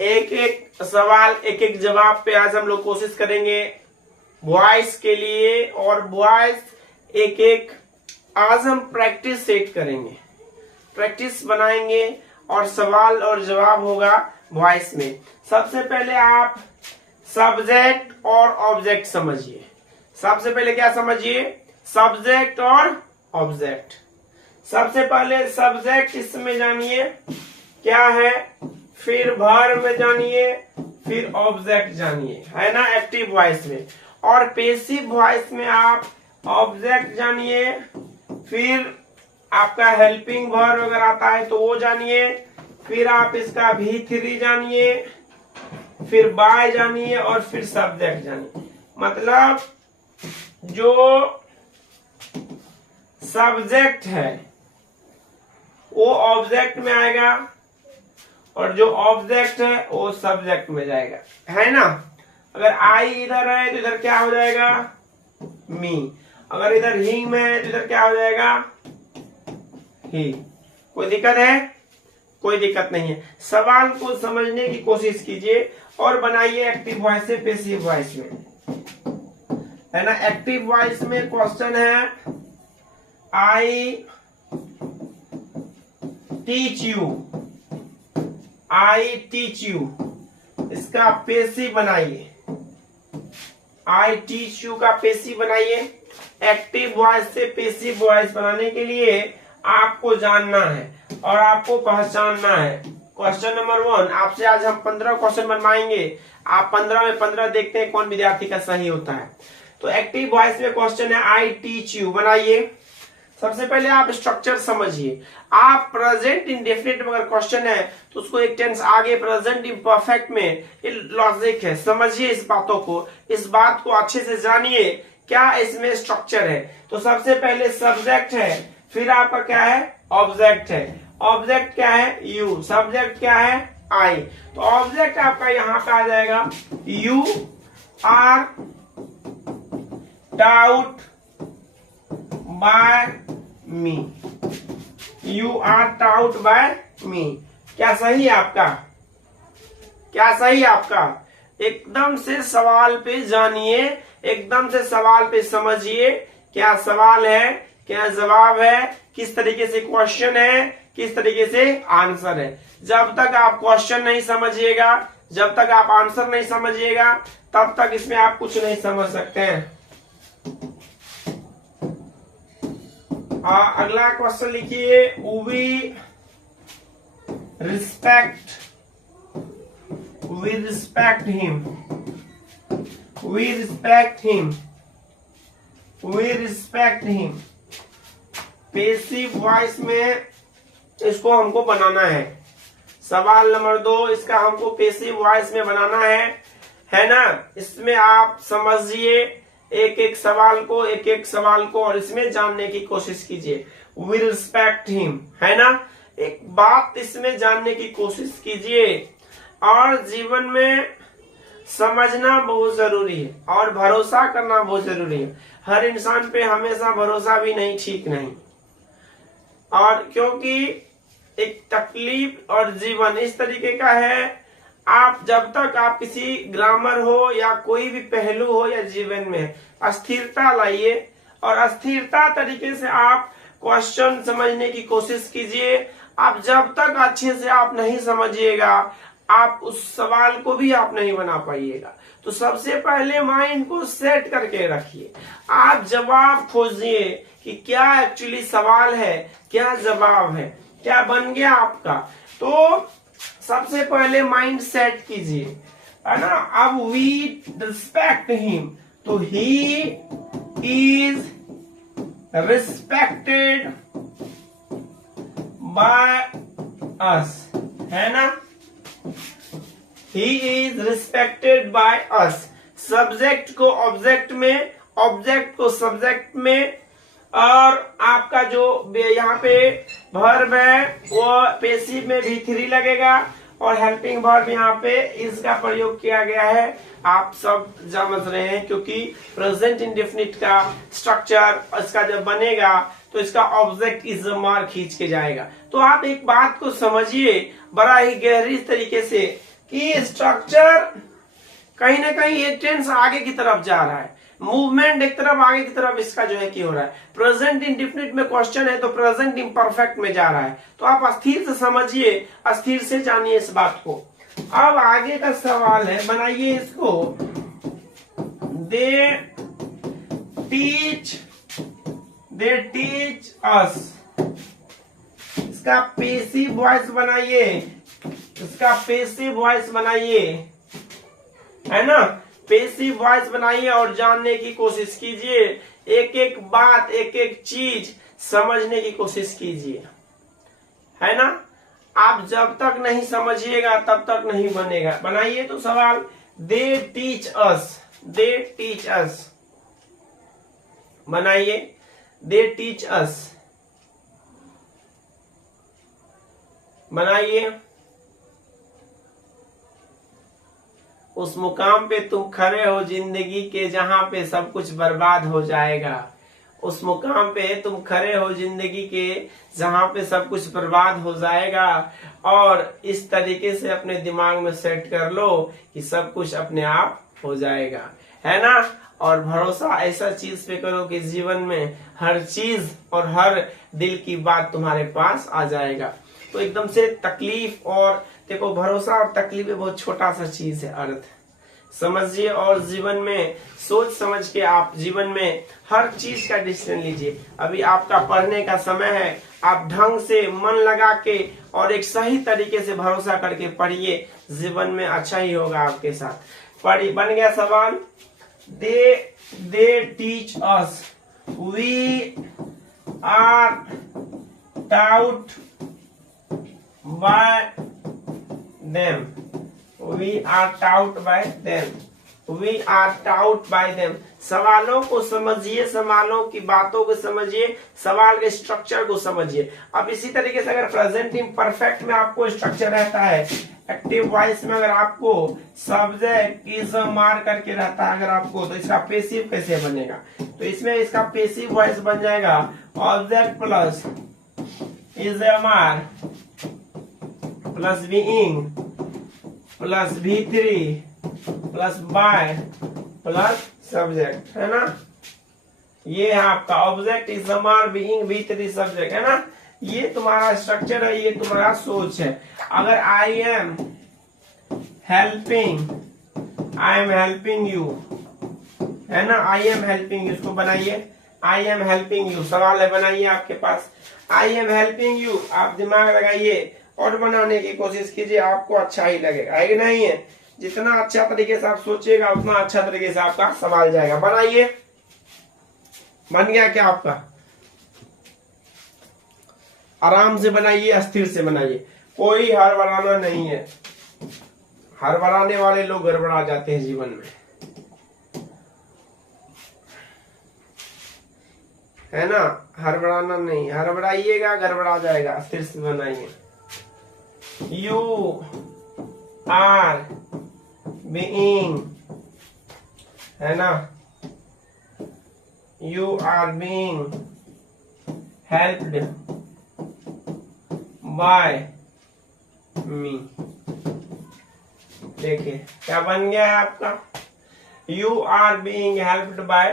एक एक सवाल एक एक जवाब पे आज हम लोग कोशिश करेंगे बॉयज के लिए, और बॉयज एक एक आज हम प्रैक्टिस सेट करेंगे, प्रैक्टिस बनाएंगे और सवाल और जवाब होगा वॉइस में। सबसे पहले आप सब्जेक्ट और ऑब्जेक्ट समझिए। सबसे पहले क्या समझिए? सब्जेक्ट और ऑब्जेक्ट। सबसे पहले सब्जेक्ट इसमें जानिए क्या है, फिर वर्ब में जानिए, फिर ऑब्जेक्ट जानिए, है ना एक्टिव वॉइस में। और पैसिव वॉइस में आप ऑब्जेक्ट जानिए, फिर आपका हेल्पिंग वर्ब अगर आता है तो वो जानिए, फिर आप इसका V3 जानिए, फिर बाय जानिए और फिर सब्जेक्ट जानिए। मतलब जो सब्जेक्ट है वो ऑब्जेक्ट में आएगा और जो ऑब्जेक्ट है वो सब्जेक्ट में जाएगा, है ना। अगर आई इधर है तो इधर क्या हो जाएगा? मी। अगर इधर ही में है तो इधर क्या हो जाएगा? ही। कोई दिक्कत है? कोई दिक्कत नहीं है। सवाल को समझने की कोशिश कीजिए और बनाइए एक्टिव वॉइस से पैसिव वॉइस में, है ना। एक्टिव वॉइस में क्वेश्चन है I teach you, I teach you, इसका पैसिव बनाइए। आई टीच यू का पैसिव बनाइए। एक्टिव वॉइस से पैसिव वॉइस बनाने के लिए आपको जानना है और आपको पहचानना है। क्वेश्चन नंबर 1 आपसे आज हम 15 क्वेश्चन बनवाएंगे। आप 15 में 15 देखते हैं कौन विद्यार्थी का सही होता है। तो एक्टिव वॉइस में क्वेश्चन है आई टीच यू, बनाइए। सबसे पहले आप स्ट्रक्चर समझिए। आप प्रेजेंट इंडेफिनिट में अगर क्वेश्चन है तो उसको एक टेंस आगे प्रेजेंट इम्परफेक्ट में, ये लॉजिक है। समझिए इस बातों को, इस बात को अच्छे से जानिए क्या इसमें स्ट्रक्चर है। तो सबसे पहले सब्जेक्ट है, फिर आपका क्या है? ऑब्जेक्ट है। ऑब्जेक्ट क्या है? यू। सब्जेक्ट क्या है? आई। तो ऑब्जेक्ट आपका यहां पे आ जाएगा you are taught by me, you are taught by me. क्या सही है आपका? क्या सही है आपका? एकदम से सवाल पे जानिए, एकदम से सवाल पे समझिए क्या सवाल है, क्या जवाब है, किस तरीके से क्वेश्चन है, किस तरीके से आंसर है। जब तक आप क्वेश्चन नहीं समझिएगा, जब तक आप आंसर नहीं समझिएगा, तब तक इसमें आप कुछ नहीं समझ सकते हैं। अगला क्वेश्चन लिखिए, we respect him, we respect him, we respect him. Passive voice में इसको हमको बनाना है। सवाल नंबर 2 इसका हमको पैसिव वॉइस में बनाना है ना। इसमें आप समझिए एक एक सवाल को, एक एक सवाल को, और इसमें जानने की कोशिश कीजिए। वी रिस्पेक्ट हिम, है ना। एक बात इसमें जानने की कोशिश कीजिए। और जीवन में समझना बहुत जरूरी है और भरोसा करना बहुत जरूरी है। हर इंसान पे हमेशा भरोसा भी नहीं, ठीक नहीं। और क्योंकि एक तकलीफ और जीवन इस तरीके का है, आप जब तक आप किसी ग्रामर हो या कोई भी पहलू हो या जीवन में अस्थिरता लाइए और अस्थिरता तरीके से आप क्वेश्चन समझने की कोशिश कीजिए। आप जब तक अच्छे से आप नहीं समझिएगा, आप उस सवाल को भी आप नहीं बना पाइएगा। तो सबसे पहले माइंड को सेट करके रखिए। आप जवाब खोजिए कि क्या एक्चुअली सवाल है, क्या जवाब है, क्या बन गया आपका। तो सबसे पहले माइंड सेट कीजिए, है ना। अब वी रिस्पेक्ट हिम, तो he is respected by us, है ना। He is respected by us. Subject को ऑब्जेक्ट में, ऑब्जेक्ट को सब्जेक्ट में, और आपका जो यहाँ पे वर्ब है वो पैसिव में V3 लगेगा और हेल्पिंग वर्ब यहाँ पे इसका प्रयोग किया गया है। आप सब समझ रहे हैं क्योंकि प्रेजेंट इंडेफिनिट का स्ट्रक्चर इसका जब बनेगा तो इसका ऑब्जेक्ट इज मार खींच के जाएगा। तो आप एक बात को समझिए बड़ा ही गहरी तरीके से कि स्ट्रक्चर कहीं ना कहीं एक टेंस आगे की तरफ जा रहा है, मूवमेंट एक तरफ आगे की तरफ इसका जो है कि हो रहा है। प्रेजेंट इंडेफिनिट में क्वेश्चन है तो प्रेजेंट इम्परफेक्ट में जा रहा है, तो आप अस्थिर से समझिए, अस्थिर से जानिए इस बात को। अब आगे का सवाल है, बनाइए इसको। दे टीच अस, इसका पेसिव वॉइस बनाइए, इसका पेसिव वॉइस बनाइए, है ना, पेसिव वॉइस बनाइए और जानने की कोशिश कीजिए, एक एक बात एक एक चीज समझने की कोशिश कीजिए, है ना। आप जब तक नहीं समझिएगा तब तक नहीं बनेगा। बनाइए तो सवाल, they teach us, they teach अस, बनाइए, दे टीच अस, बनाइए। उस मुकाम पे तुम खड़े हो जिंदगी के जहां पे सब कुछ बर्बाद हो जाएगा, उस मुकाम पे तुम खड़े हो जिंदगी के जहां पे सब कुछ बर्बाद हो जाएगा। और इस तरीके से अपने दिमाग में सेट कर लो कि सब कुछ अपने आप हो जाएगा, है ना। और भरोसा ऐसा चीज पे करो कि जीवन में हर चीज और हर दिल की बात तुम्हारे पास आ जाएगा। तो एकदम से तकलीफ, और देखो भरोसा और तकलीफ बहुत छोटा सा चीज है, अर्थ समझिए। और जीवन में सोच समझ के आप जीवन में हर चीज का डिसीजन लीजिए। अभी आपका पढ़ने का समय है, आप ढंग से मन लगा के और एक सही तरीके से भरोसा करके पढ़िए, जीवन में अच्छा ही होगा आपके साथ। पढ़िए, बन गया सवाल। They teach us, we are taught by them, we are taught by them, we are taught by them। सवालों को समझिए, सवालों की बातों को समझिए, सवाल के स्ट्रक्चर को समझिए। अब इसी तरीके से अगर प्रेजेंट इम्परफेक्ट में आपको स्ट्रक्चर रहता है, एक्टिव वॉइस में अगर आपको सब्जेक्ट इज मार करके रहता है अगर आपको, तो इसका पेसिव कैसे बनेगा? तो इसमें इसका पेसिव वॉइस बन जाएगा ऑब्जेक्ट प्लस इज मार plus being plus V3 plus by plus subject, है ना। ये है आपका ऑब्जेक्ट इज मार बीइंग V3 सब्जेक्ट, है ना। ये तुम्हारा स्ट्रक्चर है, ये तुम्हारा सोच है। अगर आई एम हेल्पिंग यू, है ना, आई एम हेल्पिंग यू, इसको बनाइए, आई एम हेल्पिंग यू। सवाल है, बनाइए आपके पास, आई एम हेल्पिंग यू। आप दिमाग लगाइए और बनाने की कोशिश कीजिए, आपको अच्छा ही लगेगा, है कि नहीं है। जितना अच्छा तरीके से आप सोचिएगा उतना अच्छा तरीके से आपका सवाल जाएगा। बनाइए, बन गया क्या आपका? आराम से बनाइए, अस्थिर से बनाइए, कोई हड़बड़ाना नहीं है। हड़बड़ाने वाले लोग गड़बड़ा जाते हैं जीवन में, है ना। हड़बड़ाना नहीं, हड़बड़ाइएगा गड़बड़ा जाएगा। अस्थिर से बनाइए। You are being, है ना, you are being helped by me। देखिए क्या बन गया है आपका, you are being helped by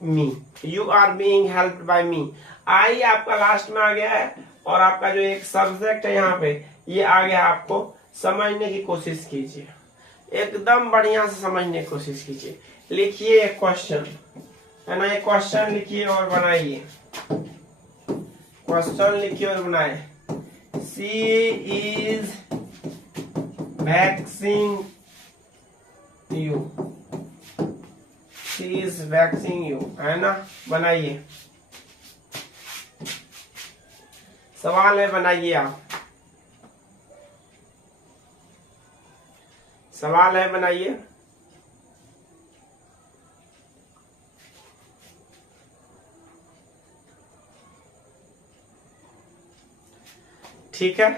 me, you are being helped by me। आई आपका लास्ट में आ गया है, और आपका जो एक सब्जेक्ट है यहाँ पे ये आ गया। आपको समझने की कोशिश कीजिए, एकदम बढ़िया से समझने की कोशिश कीजिए। लिखिए एक क्वेश्चन, है ना, एक क्वेश्चन लिखिए और बनाइए, क्वेश्चन लिखिए और बनाए। She is vexing you, she is vexing you, है ना। बनाइए, सवाल है, बनाइए आप, सवाल है, बनाइए। ठीक है।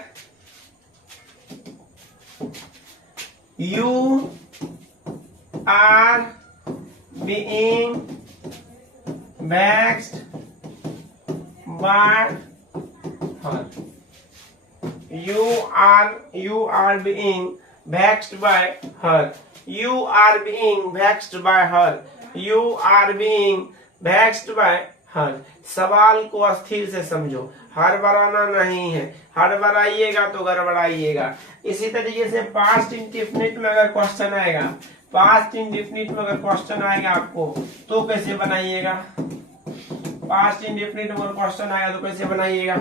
You are being vexed by her. You are being vexed by her. You are being vexed by her. You are being vexed by her. सवाल को अस्थिर से समझो, हड़बड़ाना नहीं है, हड़बड़ाइएगा तो गड़बड़ाइएगा। इसी तरीके से पास्ट इंडेफिनिट में अगर क्वेश्चन आएगा, पास्ट इंडेफिनिट में अगर क्वेश्चन आएगा आपको तो कैसे बनाइएगा? पास्ट इंडेफिनिट में क्वेश्चन आएगा तो कैसे बनाइएगा?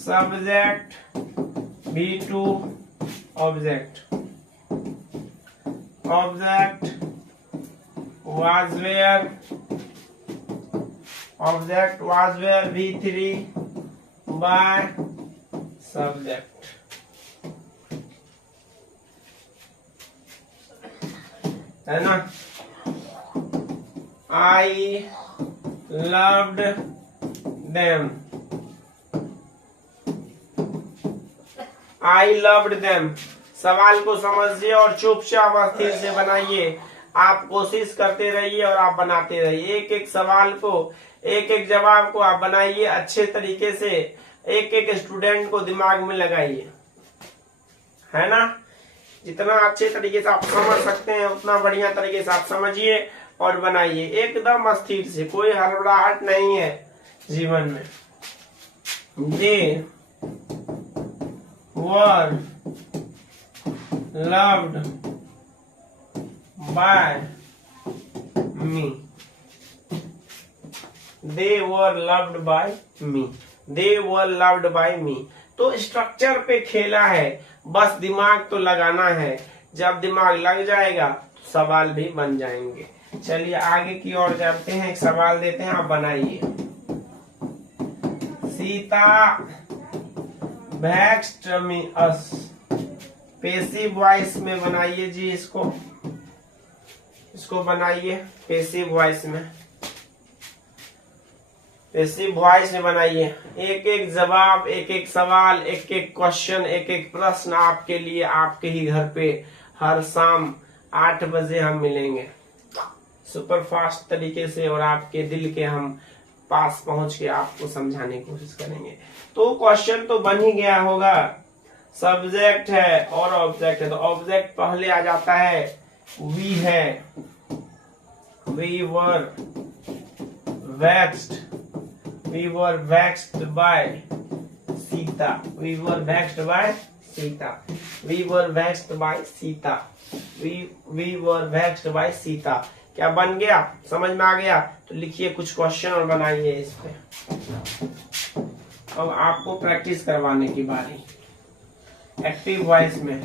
Subject V2 object, object was where, object was where V3 by subject. है ना? I loved them. I loved them. सवाल को समझिए और चुपचाप अस्थिर से बनाइए। आप कोशिश करते रहिए और आप बनाते रहिए। एक एक सवाल को, एक एक जवाब को आप बनाइए अच्छे तरीके से, एक एक स्टूडेंट को दिमाग में लगाइए, है ना? जितना अच्छे तरीके से आप समझ सकते हैं उतना बढ़िया तरीके से आप समझिए और बनाइए, एकदम अस्थिर से, कोई हड़बड़ाहट नहीं है जीवन में। They were loved by me. They were loved by me. They were loved by me. तो स्ट्रक्चर पे खेला है, बस दिमाग तो लगाना है। जब दिमाग लग जाएगा तो सवाल भी बन जाएंगे। चलिए आगे की ओर जाते हैं, एक सवाल देते हैं, आप बनाइए। Sita vexed me us, passive voice में बनाइए जी, इसको बनाइए पैसिव वॉइस में, पैसिव वॉइस में बनाइए। एक एक जवाब, एक एक सवाल, एक एक क्वेश्चन, एक एक प्रश्न आपके लिए, आपके ही घर पे हर शाम 8 बजे हम मिलेंगे सुपर फास्ट तरीके से, और आपके दिल के हम पास पहुंच के आपको समझाने की कोशिश करेंगे। तो क्वेश्चन तो बन ही गया होगा। सब्जेक्ट है और ऑब्जेक्ट है, तो ऑब्जेक्ट पहले आ जाता है, वी है, we were vexed by Sita, we were vexed by Sita, we were vexed by Sita, we were vexed by Sita. क्या बन गया? समझ में आ गया? तो लिखिए कुछ क्वेश्चन और बनाइए इस पे। अब आपको प्रैक्टिस करवाने की बारी। एक्टिव वॉइस में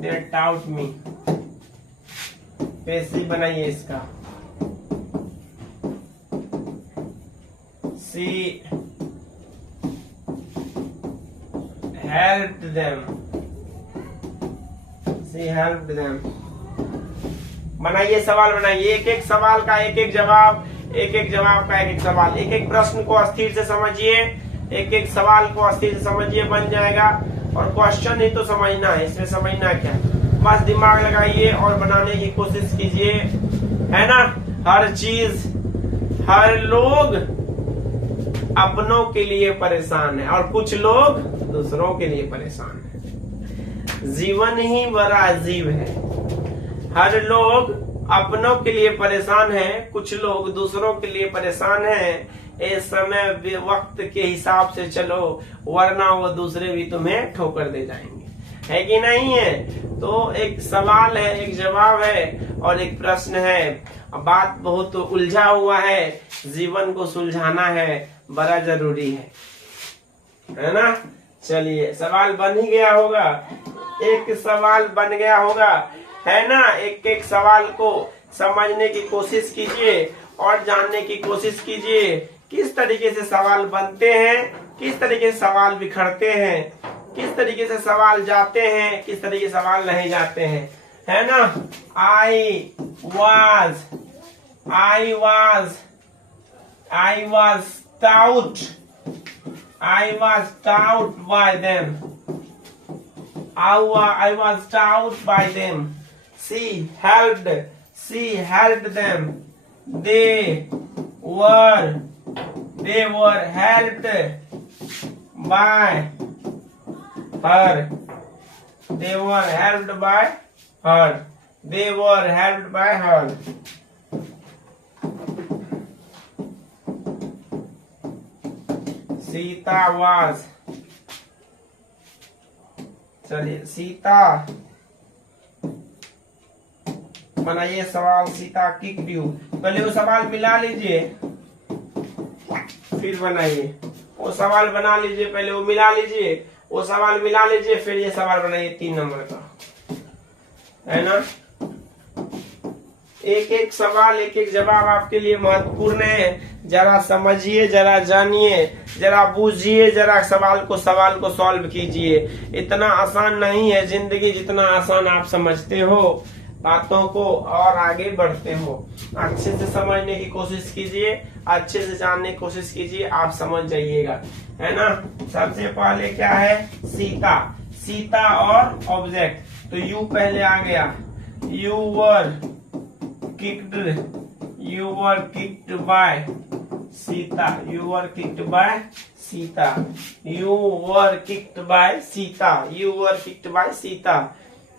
they taught me, पैसिव बनाइए इसका। she helped them, बनाइए सवाल बनाइए, एक एक सवाल का एक एक जवाब, एक एक जवाब का एक एक सवाल, एक एक प्रश्न को अस्थिर से समझिए, एक एक सवाल को अस्थिर से समझिए, बन जाएगा। और क्वेश्चन ही तो समझना है, इसमें समझना क्या, बस दिमाग लगाइए और बनाने की कोशिश कीजिए, है ना? हर चीज, हर लोग अपनों के लिए परेशान है और कुछ लोग दूसरों के लिए परेशान है। जीवन ही बड़ा अजीब है। हर लोग अपनों के लिए परेशान है, कुछ लोग दूसरों के लिए परेशान है। इस समय वक्त के हिसाब से चलो, वरना वो दूसरे भी तुम्हें ठोकर दे जाएंगे, है कि नहीं है? तो एक सवाल है, एक जवाब है और एक प्रश्न है। बात बहुत उलझा हुआ है, जीवन को सुलझाना है, बड़ा जरूरी है ना? चलिए सवाल बन ही गया होगा, एक सवाल बन गया होगा, है ना? एक एक सवाल को समझने की कोशिश कीजिए और जानने की कोशिश कीजिए किस तरीके से सवाल बनते हैं, किस तरीके से सवाल बिखरते हैं, किस तरीके से सवाल जाते हैं, किस तरीके से सवाल नहीं जाते हैं, है ना? I was taught by them. I was taught by them. She helped them. They were they were helped bye her, they were helped bye her, they were helped bye her. Sita was, चलिए सीता बनाइए सवाल। Sita kicked you, पहले वो सवाल मिला लीजिए फिर बनाइए। वो सवाल बना लीजिए, पहले वो मिला लीजिए, वो सवाल मिला लीजिए, फिर ये सवाल बनाइए 3 नंबर का, है ना। एक एक सवाल एक एक जवाब आपके लिए महत्वपूर्ण है। जरा समझिए, जरा जानिए, जरा बूझिए, जरा सवाल को सॉल्व कीजिए। इतना आसान नहीं है जिंदगी जितना आसान आप समझते हो बातों को और आगे बढ़ते हो। अच्छे से समझने की कोशिश कीजिए, अच्छे से जानने की कोशिश कीजिए, आप समझ जाइएगा, है ना। सबसे पहले क्या है, सीता, सीता और ऑब्जेक्ट, तो यू पहले आ गया। You were kicked by Sita, you were kicked by Sita, you were kicked by Sita, you were kicked by Sita.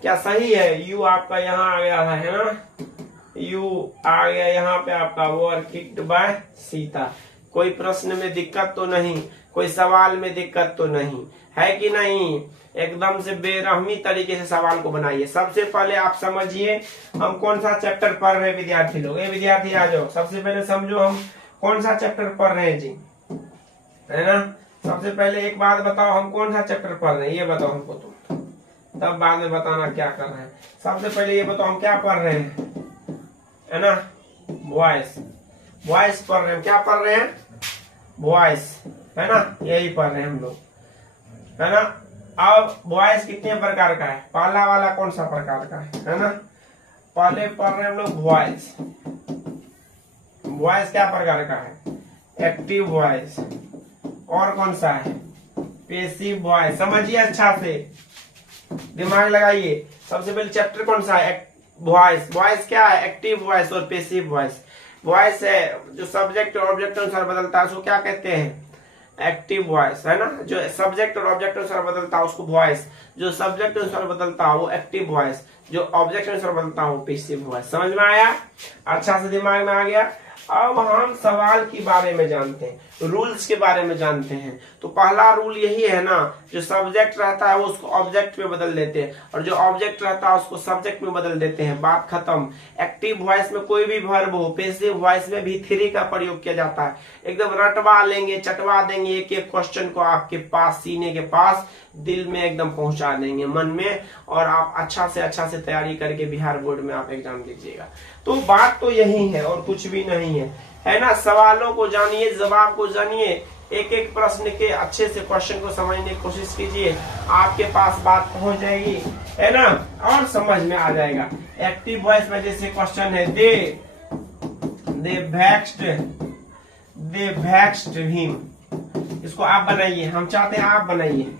क्या सही है? यू आपका यहाँ आ गया है ना, यू आ गया यहाँ पे आपका, वर किक्ड बाय सीता। कोई प्रश्न में दिक्कत तो नहीं, कोई सवाल में दिक्कत तो नहीं है कि नहीं। एकदम से बेरहमी तरीके से सवाल को बनाइए। सबसे पहले आप समझिए हम कौन सा चैप्टर पढ़ रहे हैं विद्यार्थी लोग। ये विद्यार्थी आ जाओ, सबसे पहले समझो हम कौन सा चैप्टर पढ़ रहे हैं जी, है ना। सबसे पहले एक बात बताओ, हम कौन सा चैप्टर पढ़ रहे हैं ये बताओ हमको तुम, तब बाद में बताना क्या कर रहे हैं। सबसे पहले ये बताओ हम क्या पढ़ रहे हैं, है ना। वॉइस, वॉइस पढ़ रहे हैं। क्या पढ़ रहे हैं? वॉइस, है ना, यही पढ़ रहे हैं हम लोग, है ना। अब वॉइस कितने प्रकार का है? पहला वाला कौन सा प्रकार का है ना। पहले पढ़ रहे हैं हम लोग वॉइस। वॉइस क्या प्रकार का है? Active voice. और कौन सा है? Passive voice. समझिए अच्छा से, दिमाग लगाइए। सबसे पहले चैप्टर कौन सा है? वॉइस। वॉइस क्या है? एक्टिव वॉइस और पैसिव वॉइस। वॉइस है जो सब्जेक्ट और ऑब्जेक्ट अनुसार बदलता है, उसको क्या कहते हैं? एक्टिव वॉइस, है ना। जो सब्जेक्ट और ऑब्जेक्ट अनुसार बदलता है उसको वॉइस, जो सब्जेक्ट अनुसार बदलता है वो एक्टिव वॉइस, जो ऑब्जेक्ट अनुसार बदलता है वो पैसिव वॉइस। समझ में आया? अच्छा से दिमाग में आ गया। अब हम सवाल के बारे में जानते हैं, रूल्स के बारे में जानते हैं। तो पहला रूल यही है ना, जो सब्जेक्ट रहता है वो उसको ऑब्जेक्ट में बदल देते हैं, और जो ऑब्जेक्ट रहता है उसको सब्जेक्ट में बदल देते हैं। बात खत्म। एक्टिव वॉइस में कोई भी वर्ब हो, पैसिव वॉइस में भी थ्री का प्रयोग किया जाता है। एकदम रटवा लेंगे, चटवा देंगे, एक एक क्वेश्चन को आपके पास, सीने के पास, दिल में एकदम पहुंचा देंगे, मन में, और आप अच्छा से तैयारी करके बिहार बोर्ड में आप एग्जाम दीजिएगा। तो बात तो यही है और कुछ भी नहीं है ना। सवालों को जानिए, जवाब को जानिए, एक एक प्रश्न के अच्छे से क्वेश्चन को समझने की कोशिश कीजिए, आपके पास बात पहुंच जाएगी, है ना, और समझ में आ जाएगा। एक्टिव वॉइस में जैसे क्वेश्चन है, दे vexed him, इसको आप बनाइए। हम चाहते हैं आप बनाइए।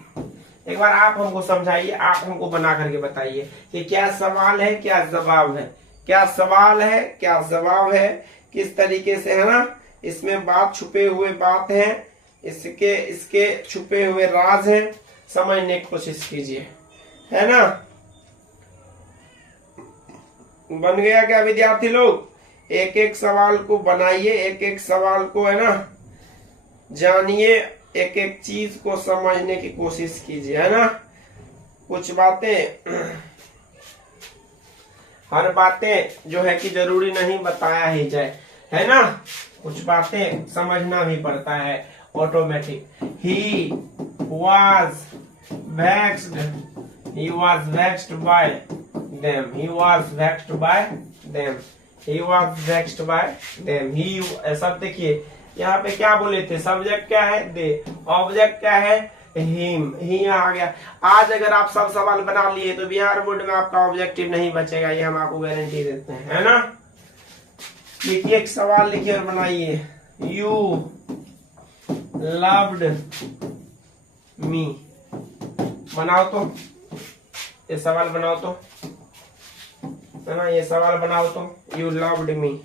एक बार आप हमको समझाइए, आप हमको बना करके बताइए कि क्या सवाल है, क्या जवाब है, क्या सवाल है, क्या जवाब है, किस तरीके से, है ना। इसमें बात, छुपे हुए बात है, इसके छुपे हुए राज है, समझने की कोशिश कीजिए, है ना। बन गया क्या विद्यार्थी लोग? एक एक सवाल को बनाइए, एक एक सवाल को, है ना, जानिए, एक एक चीज को समझने की कोशिश कीजिए, है ना। कुछ बातें, हर बातें जो है कि जरूरी नहीं बताया ही जाए, है ना। कुछ बातें समझना भी पड़ता है automatic. He was vexed by them, he was vexed by them, he was vexed by them, he, सब देखिए यहाँ पे क्या बोले थे, सब्जेक्ट क्या है? दे, ऑब्जेक्ट क्या है? हिम, ही आ गया। आज अगर आप सब सवाल बना लिए तो बिहार बोर्ड में आपका ऑब्जेक्टिव नहीं बचेगा, ये हम आपको गारंटी देते हैं, है ना। लिखिए, एक सवाल लिखिए और बनाइए। यू लव्ड मी, बनाओ तो, ये सवाल बनाओ तो, है ना, ये सवाल बनाओ तो। यू लव्ड मी,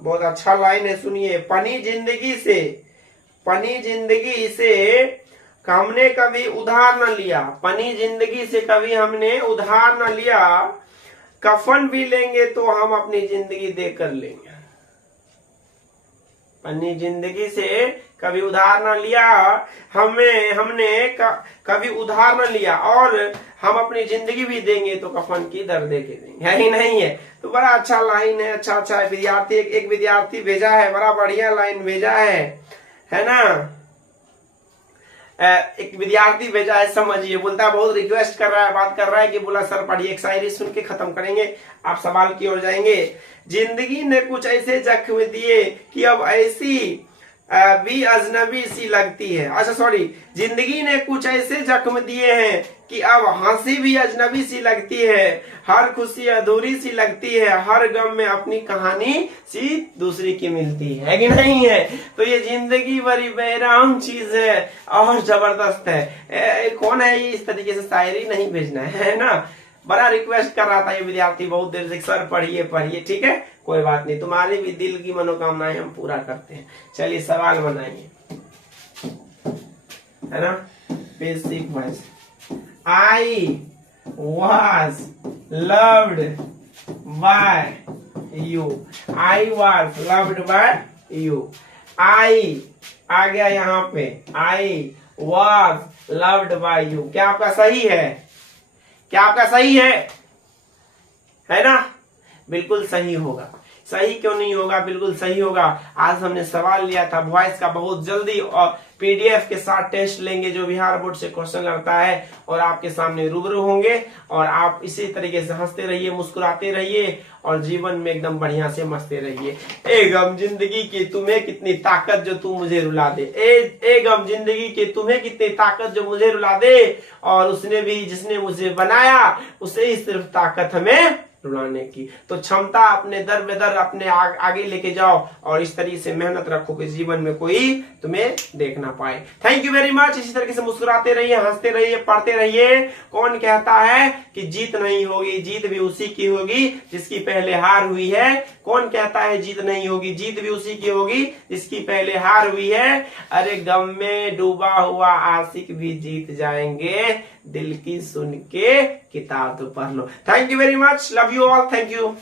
बहुत अच्छा लाइन है, सुनिए। पनी जिंदगी से हमने कभी उधार न लिया, पनी जिंदगी से कभी हमने उधार न लिया, कफन भी लेंगे तो हम अपनी जिंदगी देकर लेंगे। पनी जिंदगी से कभी उधार न लिया, हमने कभी उधार न लिया, और हम अपनी जिंदगी भी देंगे तो कफन की दर दे के देंगे, है ही नहीं है। तो बड़ा अच्छा लाइन है, अच्छा विद्यार्थी, एक विद्यार्थी भेजा है, बड़ा बढ़िया लाइन भेजा है ना। एक विद्यार्थी भेजा है, समझिए। बोलता है, बहुत रिक्वेस्ट कर रहा है, बात कर रहा है कि बोला सर पढ़िए, एक शायरी सुन के खत्म करेंगे, आप सवाल की ओर जाएंगे। जिंदगी ने कुछ ऐसे जख्म दिए कि अब ऐसी भी अजनबी सी लगती है। अच्छा सॉरी, जिंदगी ने कुछ ऐसे जख्म दिए हैं कि अब हंसी भी अजनबी सी लगती है, हर खुशी अधूरी सी लगती है, हर गम में अपनी कहानी सी दूसरी की मिलती है कि नहीं है। तो ये जिंदगी बड़ी बेरहम चीज है और जबरदस्त है। कौन है ये इस तरीके से शायरी नहीं भेजना है ना। बड़ा रिक्वेस्ट कर रहा था ये विद्यार्थी बहुत देर से, सर पढ़िए। ठीक है, कोई बात नहीं, तुम्हारी भी दिल की मनोकामनाएं हम पूरा करते हैं। चलिए सवाल बनाइए, है ना। Basic voice, I was loved by you, I was loved by you. आई आ गया यहाँ पे, I was loved by you. क्या आपका सही है? क्या आपका सही है ना? बिल्कुल सही होगा। सही क्यों नहीं होगा? बिल्कुल सही होगा। आज हमने सवाल लिया था वॉइस का, बहुत जल्दी और पीडीएफ के साथ टेस्ट लेंगे जो बिहार बोर्ड से क्वेश्चन लगता है, और आपके सामने रूबरू होंगे। और आप इसी तरीके से हंसते रहिए, मुस्कुराते रहिए, और जीवन में एकदम बढ़िया से मस्ते रहिए। ए गम जिंदगी की तुम्हें कितनी ताकत जो तू मुझे रुला दे, ए गम जिंदगी की तुम्हें कितनी ताकत जो मुझे रुला दे, और उसने भी जिसने मुझे बनाया उसे ही सिर्फ ताकत हमें रुलाने की। तो क्षमता अपने दर बेदर अपने आगे लेके जाओ, और इस तरीके से मेहनत रखो कि जीवन में कोई तुम्हें देख ना पाए। Thank you very much. इसी तरीके से मुस्कुराते रहिए, हंसते रहिए, पढ़ते रहिए। कौन कहता है कि जीत नहीं होगी? जीत भी उसी की होगी जिसकी पहले हार हुई है। कौन कहता है जीत नहीं होगी? जीत भी उसी की होगी जिसकी पहले हार हुई है। अरे गम में डूबा हुआ आशिक भी जीत जाएंगे, दिल की सुन के किताब तो पढ़ लो। Thank you very much, love you all, thank you.